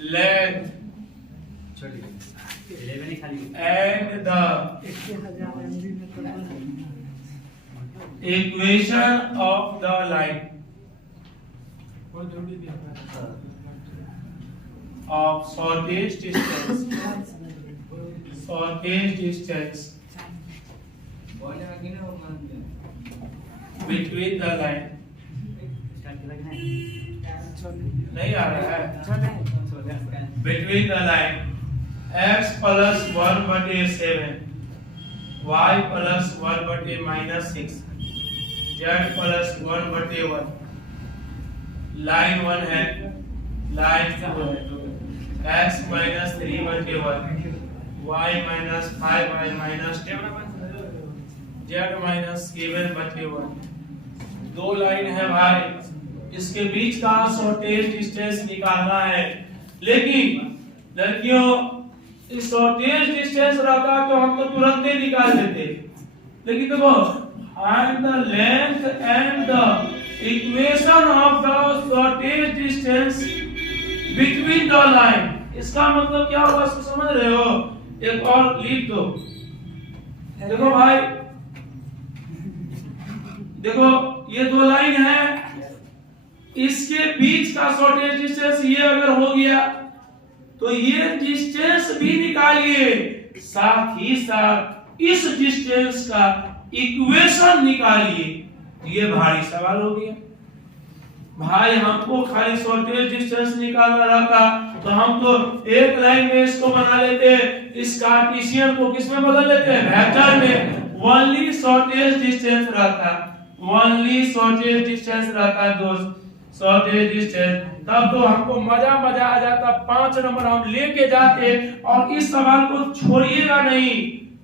length and the equation of the line of shortest distance between the line नहीं आ रहा है between the line x plus 1/7 y plus 1/-6 z plus 1/1 line 1 है line 2 है x minus 3/1 y minus 5y minus 10 z minus 7/1 दो line है भाई, इसके बीच का शॉर्टेज डिस्टेंस निकालना है। लेकिन लड़कियों इस शॉर्टेज डिस्टेंस रहता तो हम तो तुरंत ही निकाल देते, लेकिन देखो find the length and the equation of the shortage distance between the line. इसका मतलब क्या होगा इसको समझ रहे हो? एक और लिख दो। देखो भाई, देखो ये दो लाइन है, इसके बीच का शॉर्टेज डिस्टेंस ये अगर हो गया तो ये डिस्टेंस भी निकालिए, साथ ही साथ इस डिस्टेंस का इक्वेशन निकालिए। ये भारी सवाल हो गया भाई, हमको खाली शॉर्टेज डिस्टेंस निकालना रहता तो हम तो एक लाइन में इसको बना लेते, इस कार्टेशियन को किसमें बदल लेते हैं? वेक्टर में। ओनली शॉर्टेज डिस्टेंस रहता, ओनली शॉर्टेज डिस्टेंस रहता है दोस्त, शॉर्टेज डिस्टेंस। तब तो हमको मजा आ जाता, 5 नंबर हम लेके जाते। और इस सवाल को छोड़िएगा नहीं,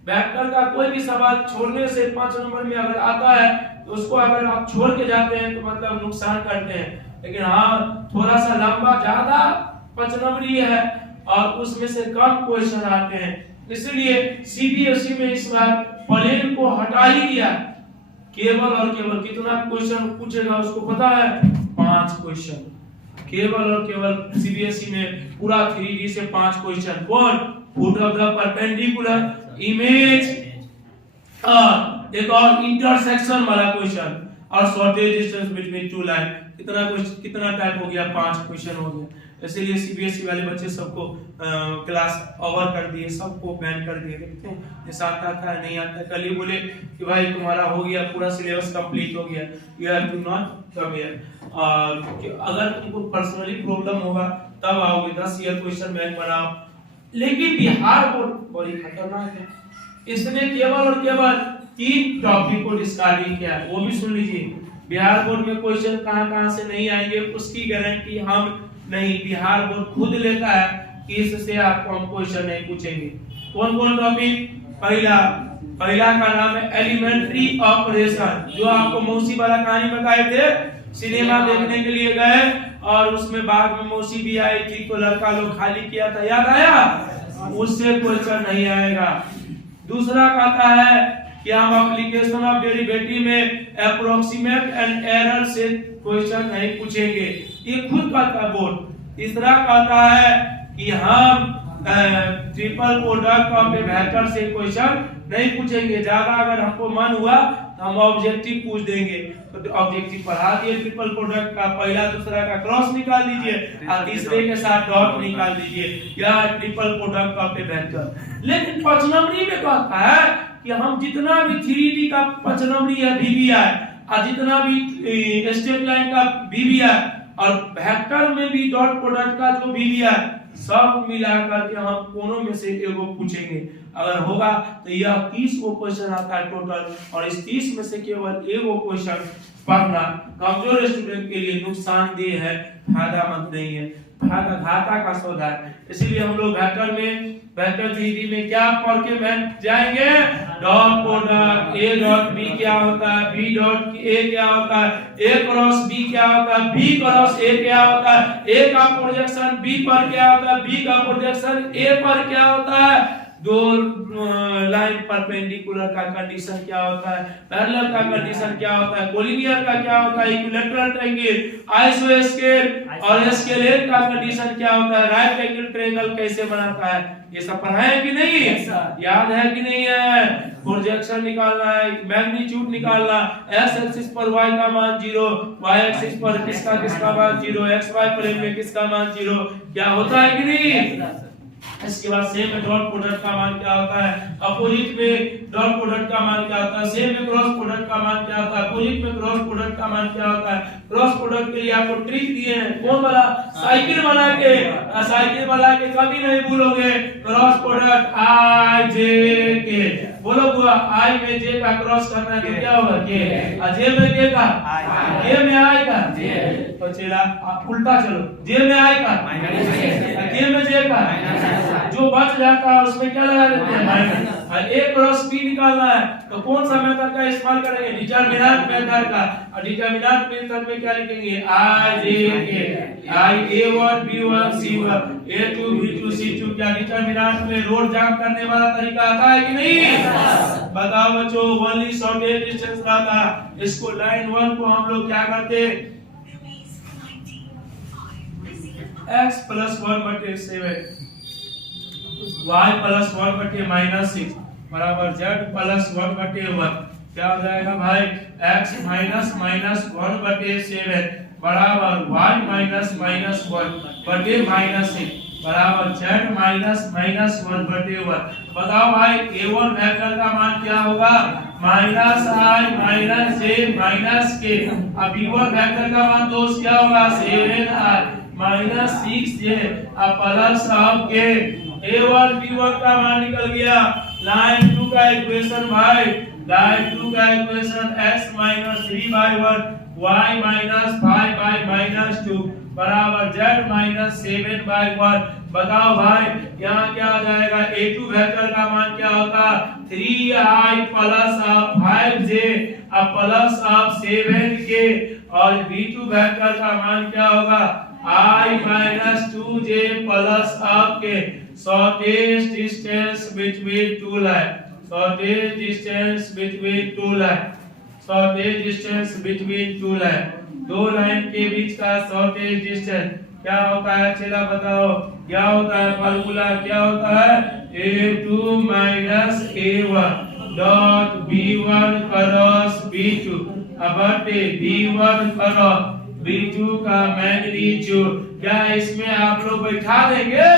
वेक्टर का कोई भी सवाल छोड़ने से 5 नंबर में अगर आता है तो उसको अगर आप छोड़ के जाते हैं तो मतलब नुकसान करते हैं। लेकिन हाँ, थोड़ा सा लंबा ज्यादा 5 नंबरी है और उसमें से कम क्वेश्चन आते हैं, इसलिए सीबीएसई में इस बार प्लेन को हटा ही दिया। केवल और केवल कितना क्वेश्चन पूछेगा उसको पता है? 5 क्वेश्चन केवल और केवल सीबीएसई में, पूरा 3D से 5 क्वेश्चन। कौन? Foot of the perpendicular image, एक और इंटरसेक्शन वाला क्वेश्चन, और shortage distance between two line. कितना टाइप हो गया? 5 क्वेश्चन हो गया। इसीलिए सीबीएसई वाले बच्चे सबको क्लास ओवर कर दिए, सबको बैन कर दिए। देखते हैं जैसा आता है नहीं आता है। कल ही बोले कि भाई तुम्हारा हो गया, पूरा सिलेबस कंप्लीट हो गया, you have to not come here. अगर तुमको पर्सनली प्रॉब्लम होगा तब आओगे, 10 ईयर क्वेश्चन बैंक बनाओ। लेकिन बिहार बोर्ड बड़ी खतरनाक है, इसने केवल और केवल 3 टॉपिक को डिस्कार्डिंग किया, वो भी सुन लीजिए। बिहार बोर्ड में क्वेश्चन कहां से नहीं आएंगे उसकी गारंटी हम नहीं, बिहार बोर्ड खुद लेता है कि इससे आपको हम क्वेश्चन नहीं पूछेंगे। कौन कौन टॉपिक? पहला का नाम है एलिमेंट्री ऑपरेशन, जो आपको मौसी वाला कहानी बताए थे, सिनेमा देखने के लिए गए और उसमें बाद में मौसी भी आई थी तो लड़का लोग खाली किया था, याद आया? उससे क्वेश्चन नहीं आएगा। दूसरा कहता है कि हम एप्लीकेशन ऑफ डेरिवेटिव में अप्रोक्सीमेट एंड एरर से क्वेश्चन नहीं पूछेंगे, ये खुद कहता है बोर्ड। तीसरा कहता है कि हम triple product of A vector से क्वेश्चन नहीं पूछेंगे, ज्यादा अगर हमको मन हुआ तो हम ऑब्जेक्टिव पूछ देंगे। तो ऑब्जेक्टिव पढ़ा दिए, ट्रिपल प्रोडक्ट का पहला दूसरा का क्रॉस निकाल दीजिए और तीसरे के साथ डॉट निकाल दीजिए, यह triple product of A vector. लेकिन 5 नंबरी में कहता है कि हम जितना भी 3D का 5 नंबरी है VBI और जितना भी स्ट्रेट लाइन का VBI और वेक्टर में भी डॉट प्रोडक्ट का जो VBI, सब मिला करके हम कोनों में से एगो पूछेंगे। अगर होगा तो यह 30 को क्वेश्चन आता है टोटल, और इस 30 में से केवल एगो क्वेश्चन पढ़ना कमजोर स्टूडेंट के लिए नुकसानदेह है, फायदेमंद नहीं है, फायदा घाटा का सौदा है। इसीलिए हम लोग वेक्टर 3D में क्या पढ़ के बैठ जाएंगे? Dot product, A dot B क्या होता है, B डॉट A क्या होता है, A क्रॉस B क्या होता है, B क्रॉस A क्या होता है, A का प्रोजेक्शन B पर क्या होता है, B का प्रोजेक्शन A पर क्या होता है, दो लाइन परपेंडिकुलर का कंडीशन क्या होता है, पैरेलल का कंडीशन क्या होता है, कोलिनियर का क्या होता है, इक्विलैटरल ट्रायंगल, आइसोस्केल और स्केलेन का कंडीशन क्या होता है, राइट एंगल ट्रायंगल कैसे बनाता है, ये सब पढ़ा है कि नहीं? याद है कि नहीं है? प्रोजेक्शन निकालना है, मैग्नीट्यूड निकालना, एक्स एक्सिस पर y का मान 0, y एक्सिस पर किसका मान 0, एक्स वाई प्लेन में किसका मान 0, क्या होता है कि नहीं? इसके बाद सेम में डॉट प्रोडक्ट का मान क्या होता है, अपोजिट में डॉट प्रोडक्ट का मान क्या होता है, सेम में क्रॉस प्रोडक्ट का मान क्या होता है, अपोजिट में क्रॉस प्रोडक्ट का मान क्या होता है। क्रॉस प्रोडक्ट के लिए आपको ट्रिक दिए हैं, कौन वाला? साइकिल बना के, साइकिल बना के कभी नहीं भूलोगे। क्रॉस प्रोडक्ट आई जे के, बोलो बुआ, आई में जे का क्रॉस करना है तो क्या होगा? के, जे में के का, के में आई का, तो चला उल्टा चलो, जे में आई का, के में जे का, जो बच जाता है उसमें क्या लगा देते हैं? माइनस। और ए क्रॉस बी निकालना है तो कौन सा मेथड का इस्तेमाल करेंगे? डिटरमिनेंट मेथड का। और डिटरमिनेंट मेथड में क्या लिखेंगे? आई जे के, आई a1 b1 c1 a2 b2 c2। क्या डिटरमिनेंट में रोड जाम करने वाला तरीका आता है कि नहीं? बताओ बच्चों, ओनली शॉर्टेज डिस्टेंस रहता, इसको लाइन 1 को हम लोग क्या करते? x + 1/7 y + 1/-6 बराबर z + 1/1। क्या हो जाएगा भाई? x - 1/7 बराबर y - 1/-6 बराबर z - 1/1। बताओ भाई, a1 वेक्टर का मान क्या होगा? -i - j - k। अब b1 वेक्टर का मान दोस्त क्या होगा? 7i - 6j अब प्लस अब k। a1 b1 का मान निकल गया। लाइन 2 का इक्वेशन भाई, लाइन 2 का इक्वेशन x - 3/1 y - 5/-2 बराबर z - 7/1। बताओ भाई, यहाँ क्या आ जाएगा? a2 वेक्टर का मान क्या होगा? 3i + 5j अब प्लस अब 7k। और b2 वेक्टर का मान क्या होगा? I - 2j plus up के। shortest distance between two line, shortest distance between two line, shortest distance between two line। दो लाइन के बीच का shortest distance क्या होता है? चला बताओ, क्या होता है? फार्मूला क्या होता है? a2 - a1 dot b1 cross b2 बटे b1 क्रॉस b2 का मैग्नीट्यूड। क्या इसमें आप लोग बैठा देंगे?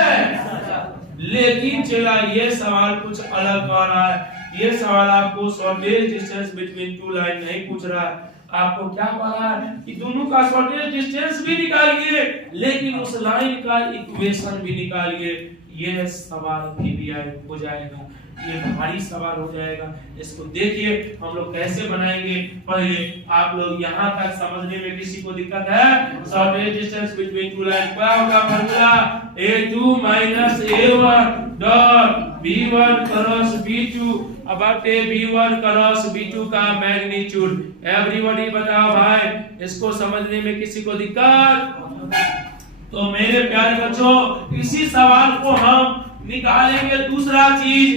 लेकिन चला ये सवाल कुछ अलग आ रहा है। ये सवाल आपको shortage distance between two line नहीं पूछ रहा है। आपको क्या पता है कि दोनों का शॉर्टेज डिस्टेंस भी निकालिए, लेकिन उस लाइन का इक्वेशन भी निकालिए। ये सवाल पीबीआई हो जाएगा, ये भारी सवाल हो जाएगा। इसको देखिए हम लोग कैसे बनाएंगे। पहले आप लोग यहाँ तक समझने में किसी को दिक्कत है? Shortage distance between two line क्या होगा? Formula a2 - a1 dot b1 cross b2 बटे b1 क्रॉस b2 का मैग्नीट्यूड। एवरीबॉडी बताओ भाई, इसको समझने में किसी को दिक्कत? तो मेरे प्यारे बच्चों, इसी सवाल को हम निकालेंगे। दूसरा चीज,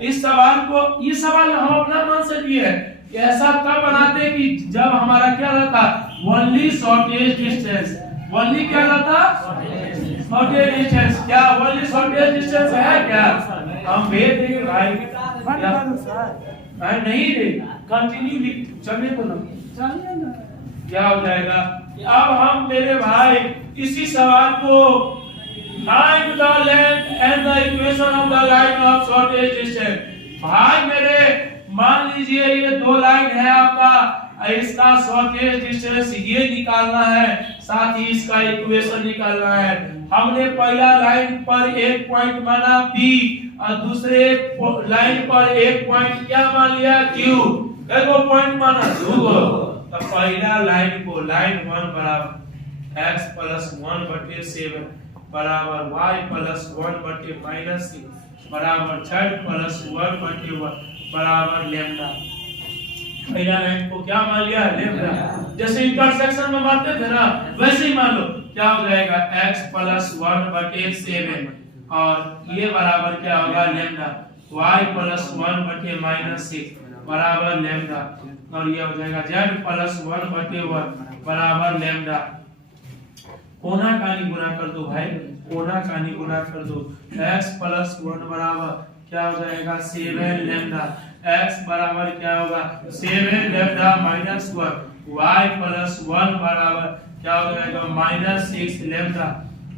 इस सवाल को, ये सवाल हम अपना मन से दिए कि ऐसा तब बनाते कि जब हमारा क्या रहता? Only shortage distance. ओनली क्या रहता? Shortage distance. क्या ओनली शॉर्टेज डिस्टेंस है क्या? हम भेज देंगे भाई। नहीं दे, कंटिन्यू चलने तो ना, चलिए ना। क्या हो जाएगा? अब हम मेरे भाई इसी सवाल को find the length and the equation of the line of shortest distance। भाई मेरे, मान लीजिए ये दो लाइन है आपका, इसका शॉर्टेज डिस्टेंस ये निकालना है, साथ ही इसका इक्वेशन निकालना है। हमने पहला लाइन पर एक पॉइंट माना P और दूसरे लाइन पर एक पॉइंट क्या मान लिया? Q। देखो पॉइंट माना 2। तो पहला लाइन को लाइन 1 बराबर x + 1/7 बराबर y + 1/-6 बराबर z + 1/1 बराबर लैम्डा। पहला लाइन को क्या मान लिया? लैम्डा। जैसे इंटरसेक्शन में मानते थे ना, वैसे ही मान लो। क्या हो जाएगा? x + 1/7 और ये बराबर क्या होगा लेमडा y प्लस 1 बटे माइनस 6 बराबर लेमडा और ये हो जाएगा z प्लस 1 बटे 1 बराबर लेमडा। कोना कानी गुना कर दो भाई, कोना कानी गुना कर दो। x प्लस 1 बराबर क्या हो जाएगा 7 लेमडा, x बराबर क्या होगा 7 लेमडा माइनस 1, y प्लस 1 बराबर क्या हो जाएगा माइनस 6 लेमडा,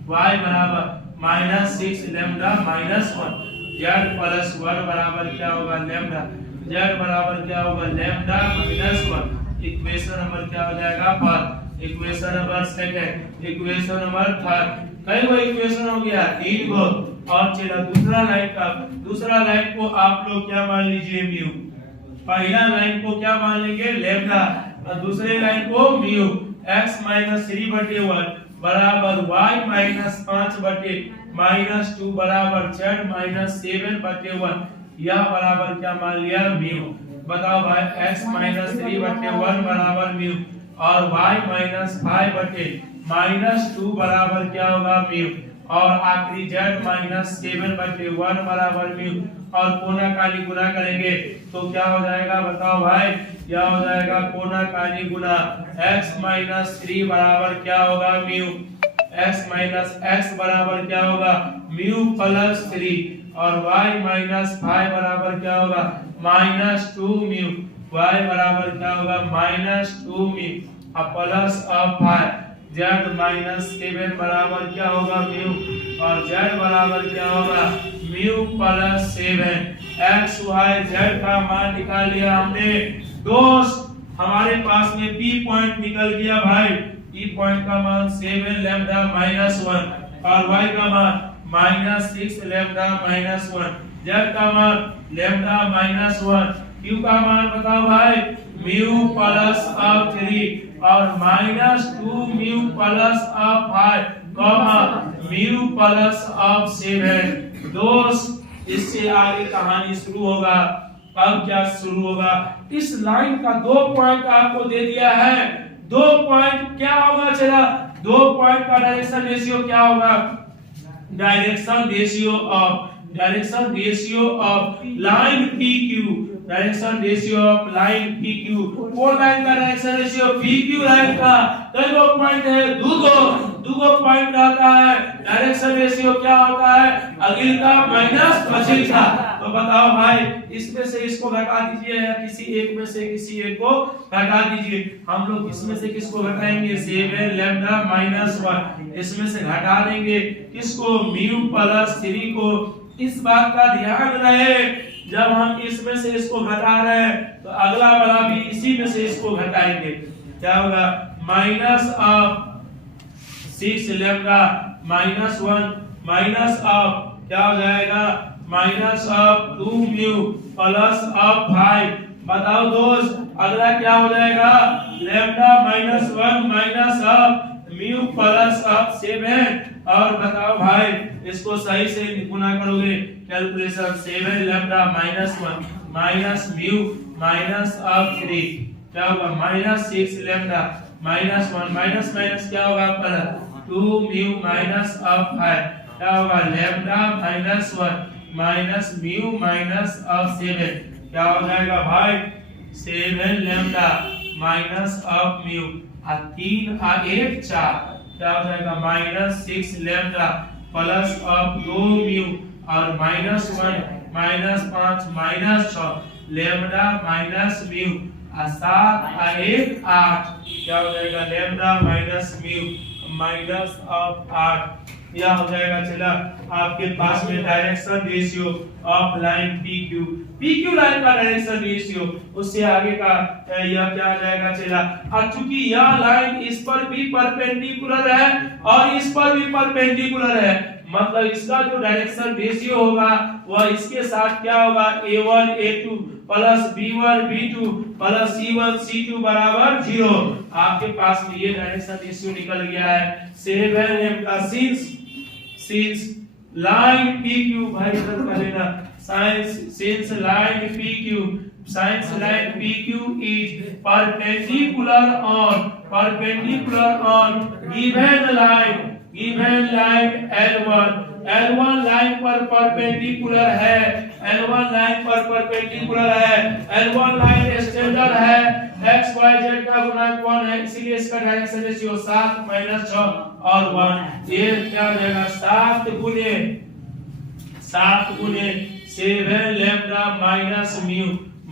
y बराबर minus 6 lambda minus 1, z plus 1 बराबर क्या होगा लेमडा, z बराबर क्या होगा लेमडा माइनस 1। इक्वेशन नंबर क्या हो जाएगा पर, equation number second, equation number third, कई वो इक्वेशन हो गया 3 गो। और चला दूसरा लाइन का, दूसरा लाइन को आप लोग क्या मान लीजिए म्यू, पहला लाइन को क्या मान लेंगे लेमडा और दूसरे लाइन को म्यू। x माइनस 3 बटे 1 बराबर y माइनस 5 बटे माइनस 2 बराबर z माइनस 7 बटे 1, यह बराबर क्या मान लिया म्यू। बताओ भाई x माइनस 3 बटे 1 बराबर म्यू और y माइनस 5 बटे माइनस 2 बराबर क्या होगा म्यू और आखिरी z माइनस 7 बटे 1 बराबर म्यू और कोना कानी गुना करेंगे तो क्या हो जाएगा बताओ भाई, क्या हो जाएगा कोना कानी गुना x माइनस 3 बराबर क्या होगा म्यू, x माइनस x बराबर क्या होगा म्यू प्लस 3 और y माइनस 5 बराबर क्या होगा माइनस 2 म्यू, y बराबर क्या होगा माइनस 2 म्यू और प्लस अब 5 z माइनस 7 बराबर क्या होगा म्यू और z बराबर क्या होगा mu plus 7। x y z का मान निकाल लिया हमने दोस्त, हमारे पास में p पॉइंट निकल गया भाई, p पॉइंट का मान 7 लैम्डा माइनस 1 और y का मान माइनस 6 लैम्डा माइनस 1, z का मान लैम्डा माइनस 1, q का मान बताओ भाई म्यू प्लस अब 3 और माइनस 2 म्यू प्लस अब 5 कॉमा म्यू प्लस अब 7। दोस्त इससे आगे कहानी शुरू होगा। अब क्या शुरू होगा, इस लाइन का 2 पॉइंट आपको दे दिया है, 2 पॉइंट क्या होगा चला, 2 पॉइंट का डायरेक्शन रेशियो क्या होगा, direction ratio of line PQ, direction ratio of line PQ, वो लाइन का डायरेक्शन रेशियो PQ लाइन का कई गो पॉइंट है, दूगो पॉइंट रहता है, डायरेक्शन रेशियो क्या होता है अगिल का माइनस पछिल का। तो बताओ भाई इसमें से इसको घटा दीजिए या किसी एक में से किसी एक को घटा दीजिए। हम लोग इसमें से किसको घटाएंगे 7 लैम्डा माइनस 1, इसमें से घटा देंगे किसको म्यू प्लस 3 को। इस बात का ध्यान रहे जब हम इसमें से इसको घटा रहे हैं तो अगला वाला भी इसी में से इसको घटाएंगे, क्या होगा minus of 6 lambda minus 1 minus of क्या हो जाएगा minus of 2 mu plus of 5। बताओ दोस्त अगला क्या हो जाएगा lambda minus 1 minus of mu plus of 7। और बताओ भाई इसको सही से गुना करोगे calculation 7 lambda minus 1 minus mu minus of 3 क्या होगा minus 6 lambda minus 1 minus minus क्या होगा प्लस 2 म्यू माइनस ऑफ 5 क्या होगा lambda minus 1 minus mu minus of 7 क्या हो जाएगा भाई 7 लैम्डा माइनस ऑफ म्यू और 3 और 1 4 क्या हो जाएगा minus 6 lambda plus of 2 mu और minus 1 minus 5 minus 6 lambda minus mu और 7 और 1 8 क्या हो जाएगा lambda minus mu minus of 8। यह हो जाएगा चला आपके पास में direction ratio of line PQ line का डायरेक्शन रेशियो। उससे आगे का यह क्या आ जाएगा चला, और चूंकि यह लाइन इस पर भी परपेंडिकुलर है और इस पर भी परपेंडिकुलर है, मतलब इसका जो डायरेक्शन रेशियो होगा वह इसके साथ क्या होगा A1 A2 plus B1 B2 plus C1 C2 बराबर 0। आपके पास में ये डायरेक्शन रेशियो निकल गया है 7 लैम्डा सिंस लाइन PQ भाई इधर कर लेना since line PQ is perpendicular on given line given line L1 line पर परपेंडिकुलर है, L1 लाइन पर परपेंडिकुलर है, L1 लाइन स्टैंडर्ड है, x y z का गुणक 1 है, इसीलिए इसका डायरेक्शन रेशियो 7 - 6 और 1। ये क्या हो जाएगा 7 गुने 7 लैम्डा माइनस म्यू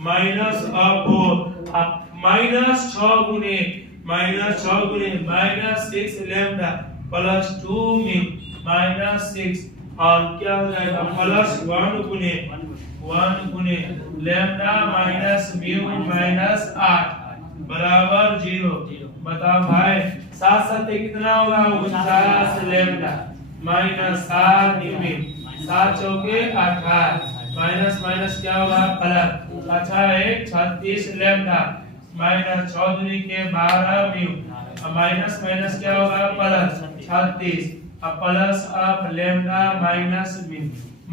माइनस 4 अब -6 गुने -6 लैम्डा प्लस 2 म्यू -6 और क्या हो जाएगा प्लस 1 गुने लैम्डा माइनस म्यू माइनस 8 बराबर 0। बताओ भाई 7 7 कितना होगा 49 लैम्डा माइनस 7 म्यू 7 चौके 18 माइनस माइनस क्या होगा प्लस अच्छा है 36 लैम्डा माइनस 6 दूनी के 12 म्यू माइनस माइनस क्या होगा प्लस 36 अब प्लस अब लैम्डा माइनस म्यू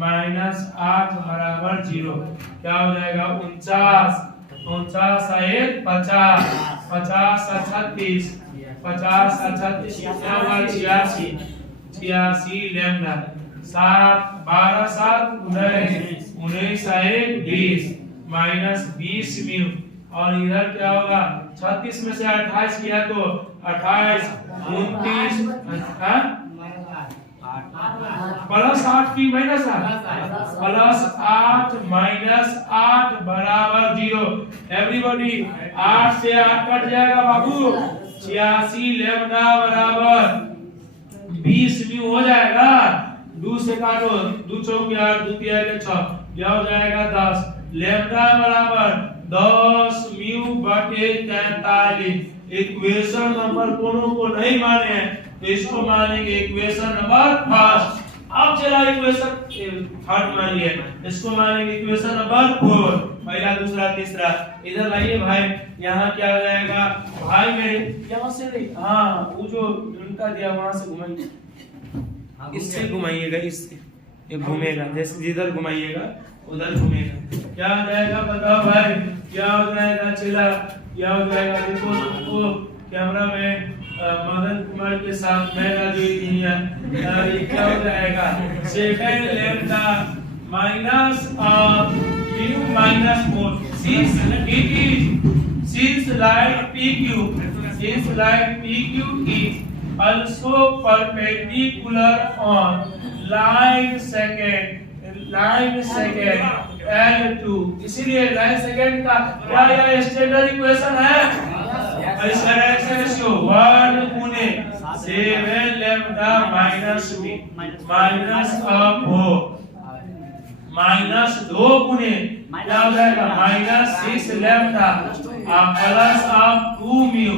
माइनस 8 बराबर 0। क्या हो जाएगा 49 50 50 36 50 36 कितना होगा 86 लैम्डा 7 12 7 19 20 माइनस 20 म्यू और इधर क्या होगा 36 में से 28 किया तो 28 29 प्लस 8 की माइनस 8 प्लस 8 माइनस 8 बराबर 0। एवरीबॉडी 8 से 8 कट जाएगा बाबू 86 लैम्डा बराबर 20 म्यू हो जाएगा। 2 से काटो 2 चौके 8 2 तिया के 6 यह हो जाएगा 10 लैम्डा बराबर 10 म्यू बटे 43। इक्वेशन नंबर दोनों को नहीं माने हैं तो इसको मानेंगे इक्वेशन नंबर फर्स्ट। अब चला इक्वेशन थर्ड मान लिया इसको मानेंगे इक्वेशन नंबर 4 पहला दूसरा तीसरा। इधर लाइए भाई यहाँ क्या हो जाएगा भाई मेरे यहाँ से नहीं हाँ वो जो उनका दिया वहां से घुमाइए इससे घुमाइएगा इससे ये घूमेगा जैसे जिधर घुमाइएगा उधर घूमेगा। क्या हो जाएगा बताओ भाई क्या हो जाएगा चला क्या हो जाएगा देखो कैमरा में मदन कुमार के साथ मैं राजू ये क्या हो जाएगा second lambda minus mu minus 4 since line PQ is also perpendicular on line second L2 इसीलिए लाइन सेकंड का क्या यह स्टैंडर्ड इक्वेशन है इसका डायरेक्शन रेशियो 1 गुने 7 लैम्डा माइनस माइनस 2 गुने क्या हो जाएगा -6 lambda plus 2 mu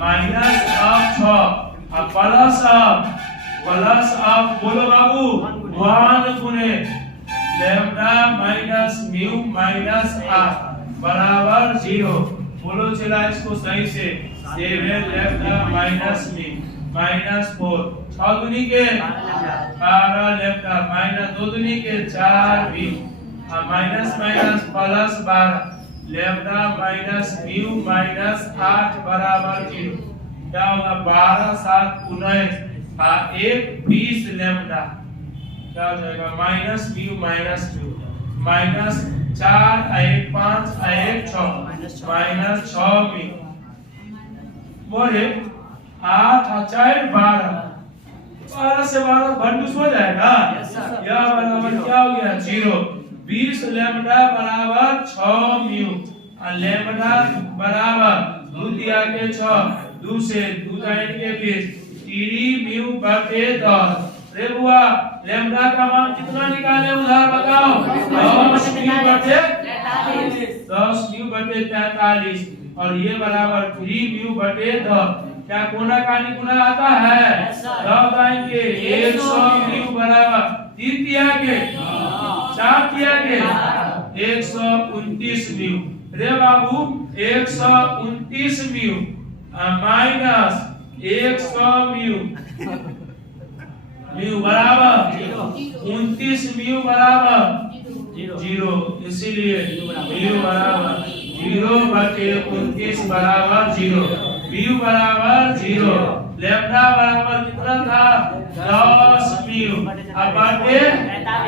minus 6 plus बोलो बाबू 1 गुने लैम्डा माइनस म्यू माइनस 8 बराबर 0। बोलो चला इसको सही से 7 लैम्डा माइनस म्यू माइनस 4 6 दूनी के 12 लैम्डा माइनस 2 दूनी के 4 mu minus minus plus 12 lambda minus mu minus 8 बराबर 0। क्या होगा 12 7 19 1 20 लैम्डा क्या हो जाएगा minus mu minus 4 1 5 1 6 minus 6 mu बोले 8 4 12 से 12 भंडूस हो जाएगा यह बराबर क्या हो गया 0। 20 लैम्डा बराबर 6 म्यू लैम्डा बराबर 2 दिया के 6 2 से 2 जाने के 20 3 म्यू बटे 10। रे बुआ लैम्डा का मान कितना निकाले उधर बताओ 10 म्यू बटे 43 और ये बराबर 3 म्यू बटे 10। क्या कोना कानी गुना आता है तब आएंगे 100 म्यू बराबर 3 दिया के 4 दिया के 129 म्यू। रे बाबू 129 म्यू माइनस 100 म्यू बराबर 29 म्यू बराबर 0 इसीलिए म्यू बराबर 0 बटे 29 बराबर 0 म्यू बराबर 0 लैम्डा बराबर कितना था 10 म्यू अब बटे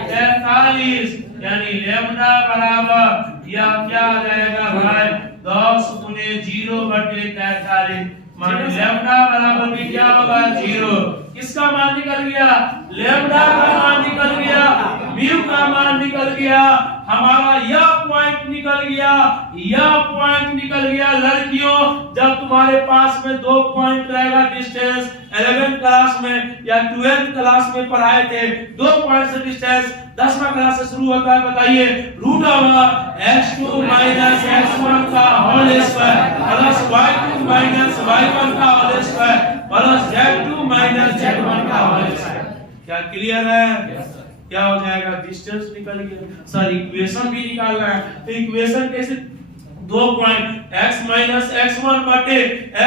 43 यानी लैम्डा बराबर या क्या आ जाएगा भाई 10 गुने 0 बटे 43 मान लैम्डा बराबर भी क्या होगा 0। किसका मान निकल गया लैम्डा का मान निकल गया म्यू का मान निकल गया हमारा यह पॉइंट निकल गया लड़कियों। जब तुम्हारे पास में 2 पॉइंट रहेगा डिस्टेंस 11th क्लास में या 12th क्लास में पढ़ाए थे 2 पॉइंट से डिस्टेंस 10वां क्लास से शुरू होता है बताइए root over x2 minus x1 का whole square plus y2 minus y1 का whole square plus z2 minus z1 का होल स्क्वायर। क्या क्लियर है क्या हो जाएगा डिस्टेंस निकल गया सर इक्वेशन भी निकालना है तो इक्वेशन कैसे 2 पॉइंट x माइनस x1 बटे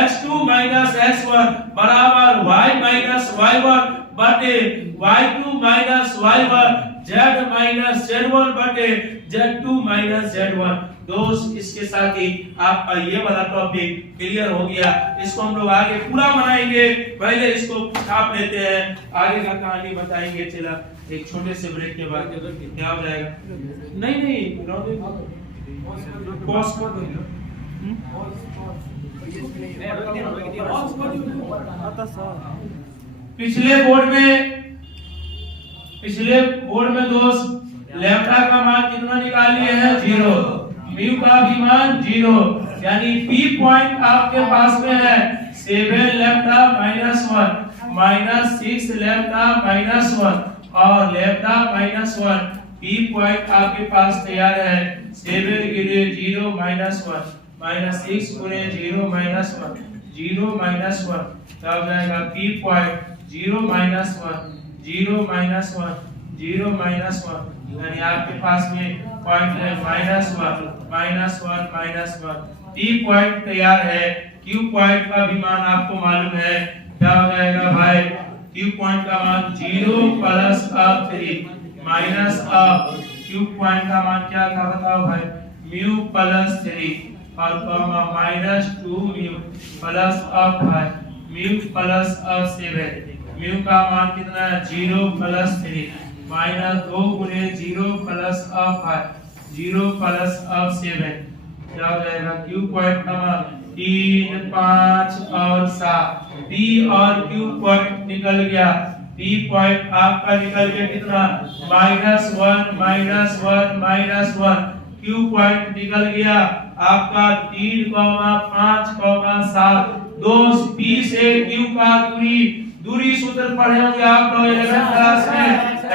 x2 माइनस x1 बराबर y माइनस y1 बटे y2 minus y1 z minus z1 बटे z2 माइनस z1। दोस्त इसके साथ ही आपका ये वाला टॉपिक क्लियर हो गया। इसको हम लोग आगे पूरा बनाएंगे पहले इसको छाप लेते हैं आगे का कहानी बताएंगे। चला एक छोटे से ब्रेक के बाद क्या हो जाएगा नहीं पॉज कर दो पिछले बोर्ड में दोस्त लैम्डा का मान कितना निकाल लिए हैं 0 म्यू का भी मान 0 यानी पी पॉइंट आपके पास में है 7 lambda minus 1 minus 6 lambda minus 1 और लैम्डा माइनस 1 पी पॉइंट आपके पास तैयार है 7 गुने 0 माइनस 1 माइनस 6 गुने 0 माइनस 1 0 माइनस 1 क्या हो जाएगा P point 0 minus 1 0 minus 1 0 minus 1 यानी आपके पास में पॉइंट है -1 -1 पी पॉइंट तैयार है। क्यू पॉइंट का भी मान आपको मालूम है क्या हो जाएगा भाई क्यू पॉइंट का मान 0 प्लस 3 माइनस क्यू पॉइंट का मान क्या था बताओ भाई म्यू प्लस 3 और -2 mu plus 5 mu plus 7 mu का मान कितना है 0 प्लस 3 माइनस 2 गुने 0 प्लस 5 0 प्लस 7 क्या हो जाएगा क्यू पॉइंट का मान 3 5 और 7 पी और क्यू पॉइंट निकल गया पी पॉइंट आपका निकल गया कितना -1 क्यू पॉइंट निकल गया आपका 3, 5, 7 दोस्त पी से क्यू का दूरी सूत्र पढ़े होंगे आप लोग 11th क्लास में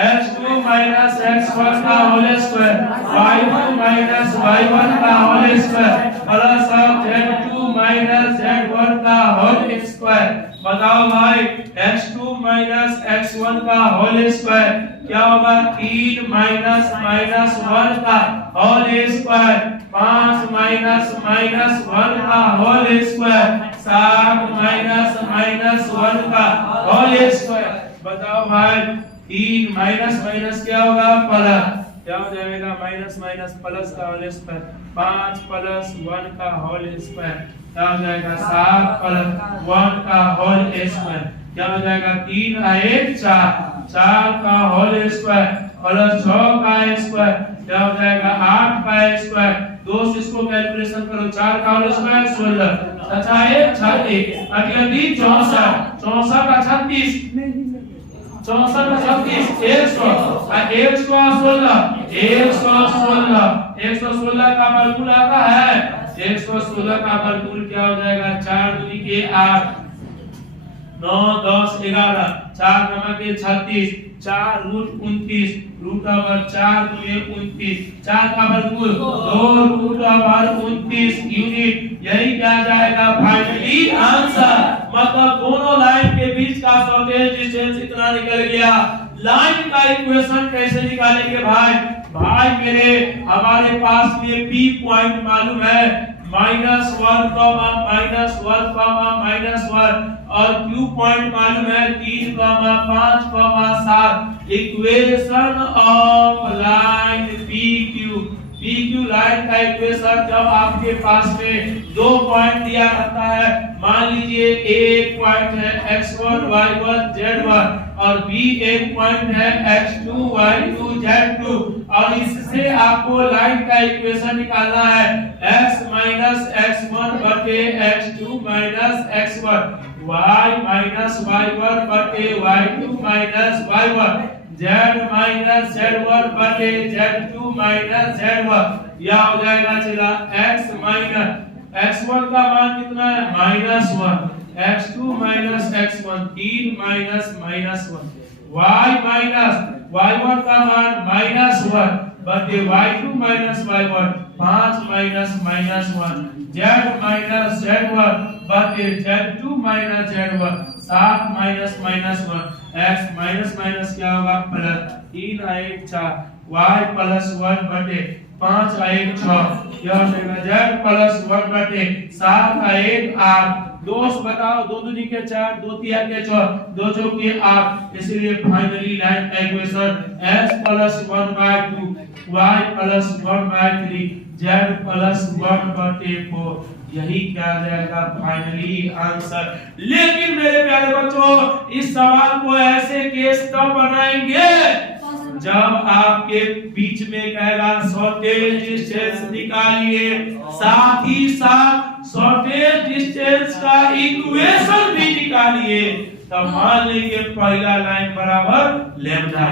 x2 माइनस x1 का whole square y2 minus y1 का whole square plus z2 minus z1 का होल स्क्वायर। बताओ भाई x2 माइनस x1 का होल स्क्वायर क्या होगा 3 माइनस 1 का होल स्क्वायर 5 माइनस 1 का होल स्क्वायर 7 माइनस 1 का होल स्क्वायर। बताओ भाई 3 माइनस क्या होगा प्लस क्या हो जाएगा माइनस प्लस का होल स्क्वायर 5 प्लस 1 का होल स्क्वायर क्या हो जाएगा 7 प्लस 1 का होल स्क्वायर क्या हो जाएगा 3 1 4 का होल स्क्वायर प्लस 6 का स्क्वायर क्या हो जाएगा 8 का स्क्वायर। दोस्त इसको कैलकुलेशन करो 4 का होल स्क्वायर 16 अच्छा 36 अगली 64 का 36 64 का 36 116 का वर्गमूल आता है 116 का वर्गमूल क्या हो जाएगा 4 दूनी के 8 9 10 11 4 नमक के 36 4 रूट 29 रूट ओवर 4 दुए 29 4 का वर्गमूल 2 रूट ओवर 29 यूनिट यही क्या जाएगा फाइनली आंसर। मतलब दोनों लाइन के बीच का शॉर्टेज डिस्टेंस इतना निकल गया। लाइन का इक्वेशन कैसे निकालेंगे भाई मेरे हमारे पास में पी पॉइंट मालूम है -1, -1 और क्यू पॉइंट मालूम है 3, 5, 7 equation of line P Q PQ line का इक्वेशन जब आपके पास में 2 पॉइंट दिया रहता है, मान लीजिए A एक पॉइंट है x1 y1 z1 और B एक पॉइंट है x2 y2 z2 और इससे आपको लाइन का इक्वेशन निकालना है x माइनस x1 बटे x2 minus x1, y minus y1 बटे y2 minus y1, z minus z1 बटे z2 माइनस z1। यह हो जाएगा चला x माइनस x1 का मान कितना है -1, x2 minus x1 3 minus -1, y minus y1 का मान -1 बटे y2 minus y1 5 minus -1, z minus z1 बटे z2 minus z1 7 minus -1, x minus minus क्या होगा प्लस 3 1 4, y प्लस 1 बटे 5 1 6, यह हो जाएगा z प्लस 1 बटे 7 1 8। दोस्त बताओ 2 दूनी के 4 2 3 के 4 2 चौके 8, इसलिए फाइनली लाइन का equation x plus 1 by 2 y plus 1 by 3 z plus 1 बटे 4, यही क्या जाएगा फाइनली आंसर। लेकिन मेरे प्यारे बच्चों इस सवाल को ऐसे केस तब बनाएंगे जब आपके बीच में कहेगा शॉर्टेज डिस्टेंस निकालिए, साथ ही साथ शॉर्टेज डिस्टेंस का इक्वेशन भी निकालिए। तब मान लेंगे पहला लाइन बराबर लैम्डा,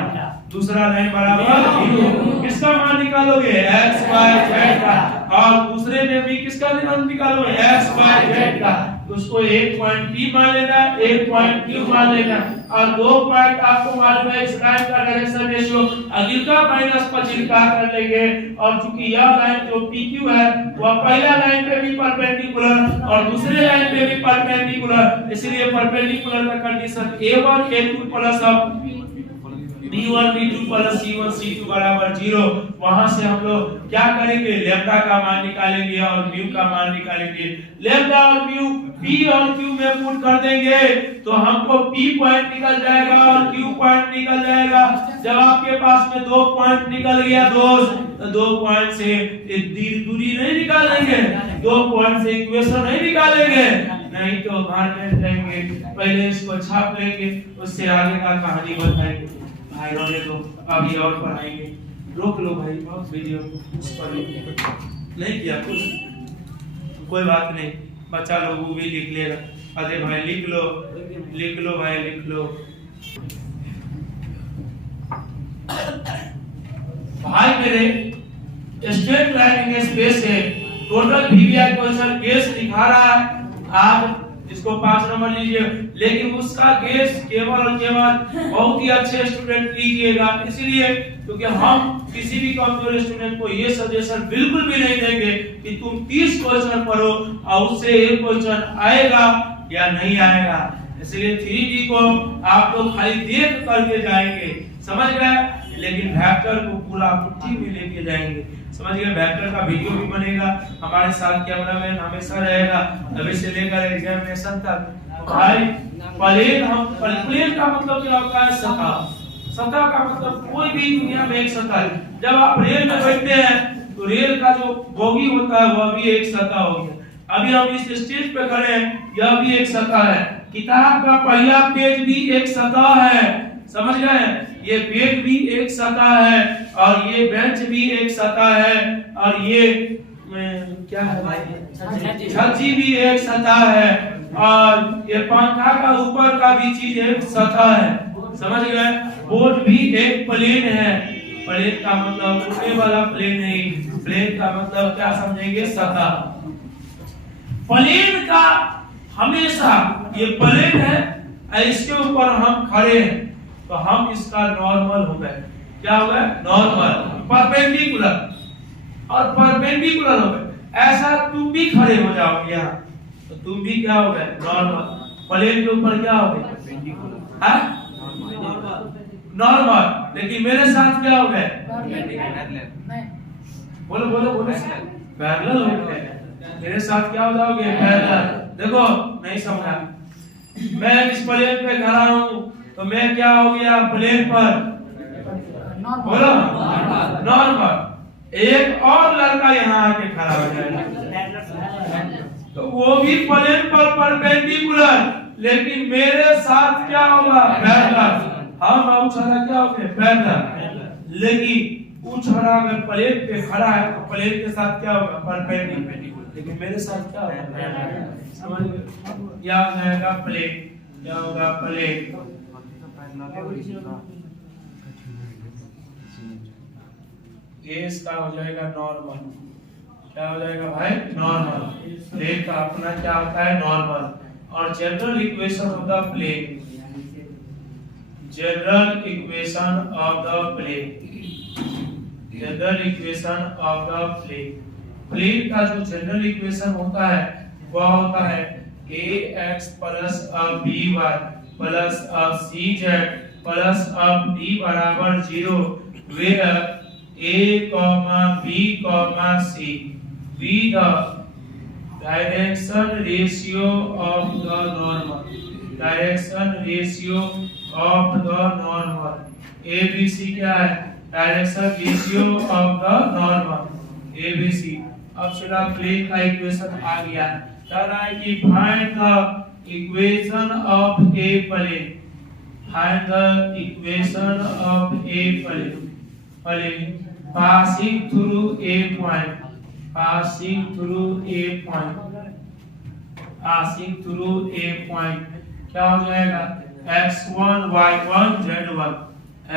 दूसरा लाइन बराबर किसका मान निकालोगे x y z का, और दूसरे में भी किसका मान निकालोगे x y z का। तो उसको एक पॉइंट P मान लेना, एक पॉइंट Q मान लेना, और 2 पॉइंट आपको मालूम है इस लाइन का डायरेक्शन रेशियो अगिलका माइनस पछिलका कर लेंगे। और चूंकि यह लाइन जो PQ है वह पहला लाइन पे भी परपेंडिकुलर और दूसरे लाइन पे भी परपेंडिकुलर, इसलिए परपेंडिकुलर का condition A1 A2 plus B1 B2 plus C1 C2 बराबर 0। वहां से हम लोग क्या करेंगे लैम्डा का मान निकालेंगे और म्यू का मान निकालेंगे। लैम्डा और म्यू P और Q में पुट कर देंगे तो हमको P पॉइंट निकल जाएगा और Q पॉइंट निकल जाएगा। जब आपके पास में 2 पॉइंट निकल गया दोस्त, तो 2 पॉइंट से दूरी नहीं निकालेंगे, 2 पॉइंट से इक्वेशन नहीं निकालेंगे, नहीं तो घर में रहेंगे पहले इसको छाप लेंगे, उससे आगे का कहानी बताएंगे। भाई रोने दो, अभी और पढ़ाएंगे। रोक लो भाई, बहुत वीडियो उस पर नहीं किया कुछ, कोई बात नहीं, बच्चा लोग वो भी लिख लेगा। अरे भाई लिख लो भाई लिख लो। भाई मेरे स्ट्रेट लाइन इन स्पेस है, टोटल वीवीआई क्वेश्चन गेस दिखा रहा है, आप इसको 5 नंबर लीजिए, लेकिन उसका गेस केवल और केवल बहुत ही अच्छे स्टूडेंट लीजिएगा। इसलिए क्योंकि हम किसी भी कमजोर स्टूडेंट को ये सजेशन बिल्कुल भी नहीं देंगे कि तुम 30 क्वेश्चन पढ़ो और उससे एक क्वेश्चन आएगा या नहीं आएगा। इसलिए 3D को आप लोग खाली देख करके जाएंगे, समझ गए, लेकिन वेक्टर को पूरा मुट्ठी में लेके जाएंगे, समझ गए। वेक्टर का वीडियो भी बनेगा, हमारे साथ कैमरामैन हमेशा रहेगा अभी से लेकर एग्जामिनेशन तक। भाई प्लेन का मतलब क्या होता है सतह, सतह का मतलब कोई भी दुनिया में एक सतह है। जब आप रेल में बैठते हैं तो रेल का जो बोगी होता है वह भी एक सतह हो गया। अभी हम इस स्टेज पे खड़े हैं, यह भी एक सतह है। किताब का पहला पेज भी एक सतह है, समझ गए, ये पेज भी एक सतह है और ये बेंच भी एक सतह है और ये क्या है भाई छज्जी भी एक सतह है और ये पंखा का ऊपर का भी चीज एक सतह है, समझ गए। बोर्ड भी एक प्लेन है, प्लेन का मतलब उड़ने वाला प्लेन नहीं, प्लेन का मतलब क्या समझेंगे सतह। प्लेन का हमेशा ये प्लेन है, इसके ऊपर हम खड़े हैं तो हम इसका नॉर्मल हो गए, क्या हो गए नॉर्मल, परपेंडिकुलर और परपेंडिकुलर हो गए। ऐसा तुम भी खड़े हो जाओगे यहाँ तो तुम भी क्या हो गए नॉर्मल, प्लेन के ऊपर क्या हो गए परपेंडिकुलर, हाँ नॉर्मल, लेकिन मेरे साथ क्या हो गए बोलो बोलो बोलो पैरेलल हो गए। मेरे साथ क्या हो जाओगे पैरेलल। देखो नहीं समझा, मैं इस प्लेन पे खड़ा हूँ तो मैं क्या हो गया प्लेन पर, बोलो नॉर्मल। एक और लड़का यहाँ आके खड़ा हो जाएगा तो वो भी प्लेन पर परपेंडिकुलर, लेकिन मेरे साथ क्या होगा, पैरेलल। हम उछाला क्या होते हैं, पैरेलल। लेकिन उछाला अगर प्लेन पे खड़ा है तो प्लेन के साथ क्या होगा, परपेंडिकुलर, लेकिन मेरे साथ क्या होगा, पैरेलल। समझ गए? क्या हो जाएगा, प्लेन, क्या होगा, प्लेन। ये इसका हो जाएगा नॉर्मल, क्या हो जाएगा भाई, नॉर्मल। प्लेन का अपना क्या होता है, नॉर्मल। और general equation of the plane, general equation of the plane, general equation of the plane, plane का जो जनरल इक्वेशन होता है वह होता है ax plus by plus cz plus d बराबर 0 where a b c be the direction ratio of the normal, direction ratio of the normal, abc क्या है, direction ratio of the normal, ABC. अब चला प्लेन का equation आ गया, कह रहा है कि find the equation of a plane, find the equation of a plane, plane passing through a point, passing through a point, passing through a point, क्या हो जाएगा, x1 y1 z1,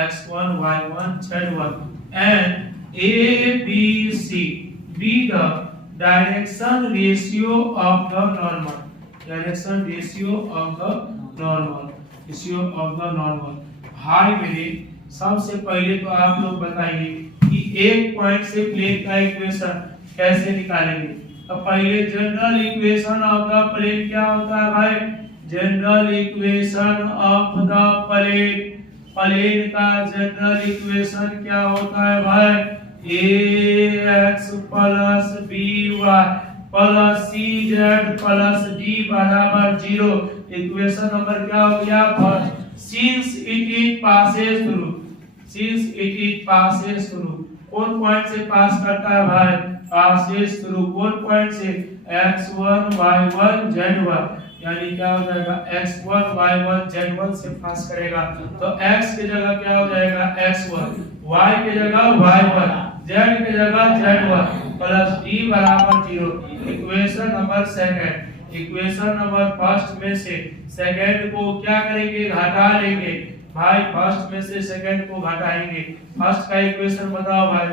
x1 y1 z1 and abc be the direction ratio of the normal, direction ratio of the normal, ratio of the normal। भाई मेरे सबसे पहले तो आप लोग बताइए कि एक पॉइंट से प्लेन का इक्वेशन कैसे निकालेंगे। तो पहले general equation of the plane क्या होता है भाई, general equation of the plane, plane का जनरल इक्वेशन क्या होता है भाई, ax plus by plus cz plus d बराबर 0। इक्वेशन नंबर क्या हो गया, first. Since it is passes through, since it is passes through, कौन पॉइंट से पास करता है भाई, पासेस थ्रू, कौन पॉइंट से, x1 y1 z1, यानी क्या हो जाएगा, x1 y1 z1 से पास करेगा तो x की जगह क्या हो जाएगा, x1, y की जगह y1, z की जगह z1 प्लस d बराबर 0। Equation number second, equation number first में से सेकंड को क्या करेंगे, घटा लेंगे भाई, फर्स्ट में से सेकंड को घटाएंगे। फर्स्ट का इक्वेशन बताओ भाई,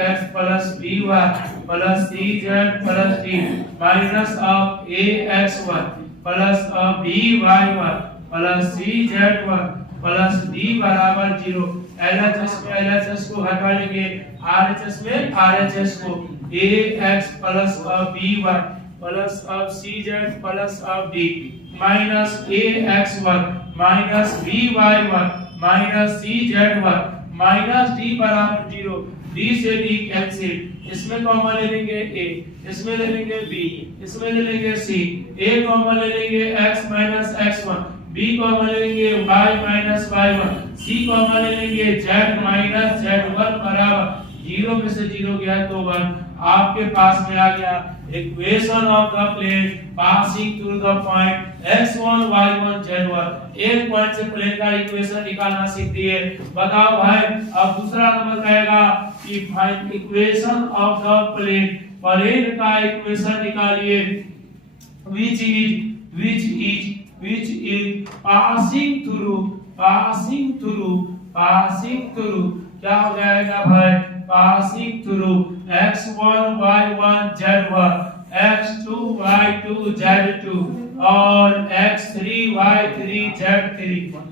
ax plus by plus cz plus d minus of ax1 plus by1 plus cz1 plus d बराबर 0। LHS में LHS को हटा लेंगे, RHS में RHS को, ax plus by plus cz plus d minus ax1 minus by1 minus cz1 minus d बराबर 0। d से d cancel, इसमें कॉमन ले लेंगे a, इसमें ले लेंगे b, इसमें ले लेंगे c, a कॉमन ले लेंगे x minus x1, b common ले लेंगे y minus y1, c common ले लेंगे z माइनस z1 बराबर 0 में से 0 गया तो 1। आपके पास में आ गया equation of the plane passing through the point x1 y1 z1। एक पॉइंट से प्लेन का इक्वेशन निकालना सीख दिए। बताओ भाई, अब दूसरा नंबर कहेगा कि find equation of the plane, plane का इक्वेशन निकालिए which is passing through क्या हो जाएगा भाई, passing through x1 y1 z1 x2 y2 z2 और x3 y3 z3।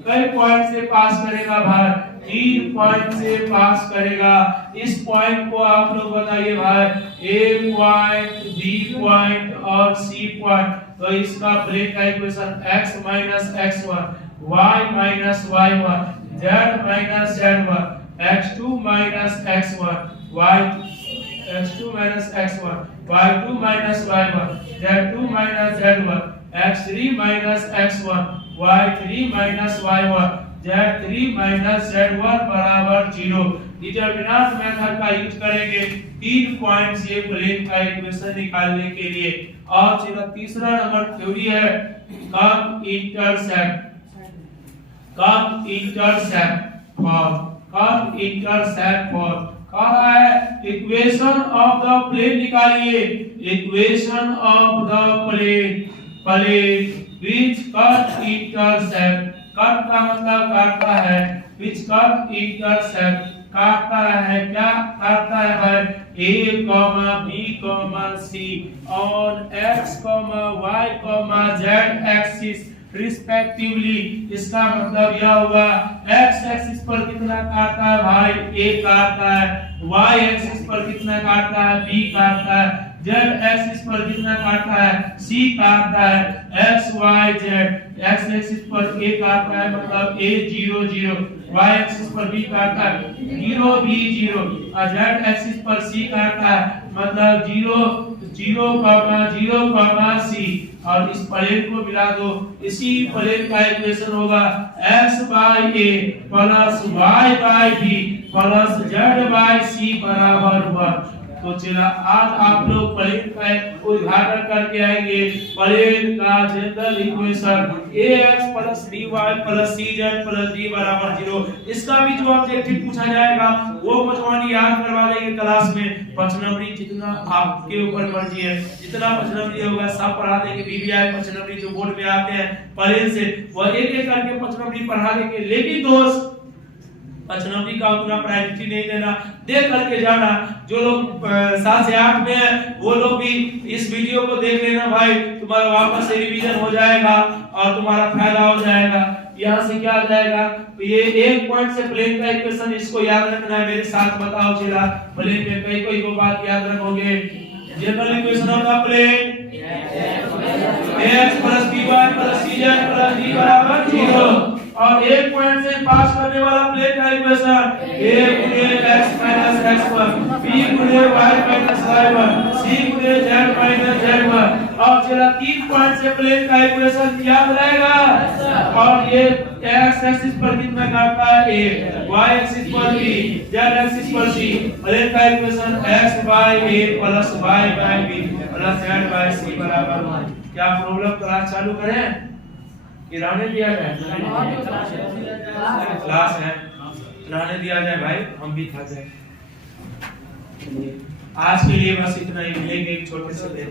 कई पॉइंट से पास करेगा भाई, 3 पॉइंट से पास करेगा। इस पॉइंट को आप लोग बताइए भाई, a पॉइंट, b पॉइंट और c पॉइंट। तो इसका प्लेन का equation x minus x1 y minus y1 z minus z1 x2 minus x1 y x2 minus x1 y2 minus y1 z2 minus z1 x3 minus x1 y3 minus y1 z3 minus z1 बराबर बराबर 0। Determinant method का use करेंगे 3 point से plane का equation निकालने के लिए। और चलो तीसरा नंबर थ्योरी है curve intercept. Curve intercept for कह रहा है इक्वेशन ऑफ द प्लेन निकालिए। Equation of the plane which cut intercept। Cut का मतलब काटता है, which cut intercept काटता है, क्या काटता है भाई, a, b, c on x, y, z axis respectively. इसका मतलब यह होगा x एक्सिस पर कितना काटता है भाई, a काटता है, y एक्सिस पर कितना काटता है, b काटता है, z एक्सिस पर कितना काटता है, c काटता है, x y z x axis पर a काटता है मतलब a 0 0, y एक्सिस पर b काटता है 0 b 0, और z एक्सिस पर c काटता है मतलब 0 0 c। और इस प्लेन को मिला दो, इसी प्लेन का इक्वेशन होगा x by a plus y by b plus z by c बराबर 1। तो चला आज आप लोग प्लेन का उदाहरण करके आएंगे। प्लेन का general equation ax plus by plus cz plus d बराबर 0। इसका भी जो ऑब्जेक्टिव पूछा जाएगा वो मजवानी याद करवा देंगे क्लास में। 5 नंबरी जितना आपके ऊपर मर्जी है, जितना 5 नंबरी होगा सब पढ़ा देंगे। बीबीआई 5 नंबरी जो बोर्ड में आते हैं प्लेन से वो एक एक करके 5 नंबरी पढ़ा देंगे। लेकिन दोस्त 5 नंबरी का उतना प्रायोरिटी नहीं देना, देख करके जाना। जो लोग 7 से 8 में है वो लोग भी इस वीडियो को देख लेना भाई, तुम्हारा वापस से रिवीजन हो जाएगा और तुम्हारा फायदा हो जाएगा। यहाँ से क्या आ जाएगा, तो ये एक पॉइंट से प्लेन का इक्वेशन इसको याद रखना है। मेरे साथ बताओ चला, प्लेन में कोई को बात याद रखोगे। General equation of the plane x plus by plus cz plus d बराबर 0। और एक पॉइंट से पास करने वाला प्लेन का इक्वेशन a गुणे x माइनस x1, b गुणे y माइनस y1, c गुणे z माइनस z1। और चला 3 पॉइंट से प्लेन का इक्वेशन याद रहेगा। और ये x एक्सिस पर कितना काटता है a, y एक्सिस पर b, z एक्सिस पर c। प्लेन का equation x by a plus y by b plus z by c बराबर 1। क्या प्रॉब्लम क्लास चालू करें कि रहने दिया जाए? क्लास है, रहने दिया जाए भाई, हम भी थक गए। आज के लिए बस इतना ही, मिलेंगे एक छोटे से दिन।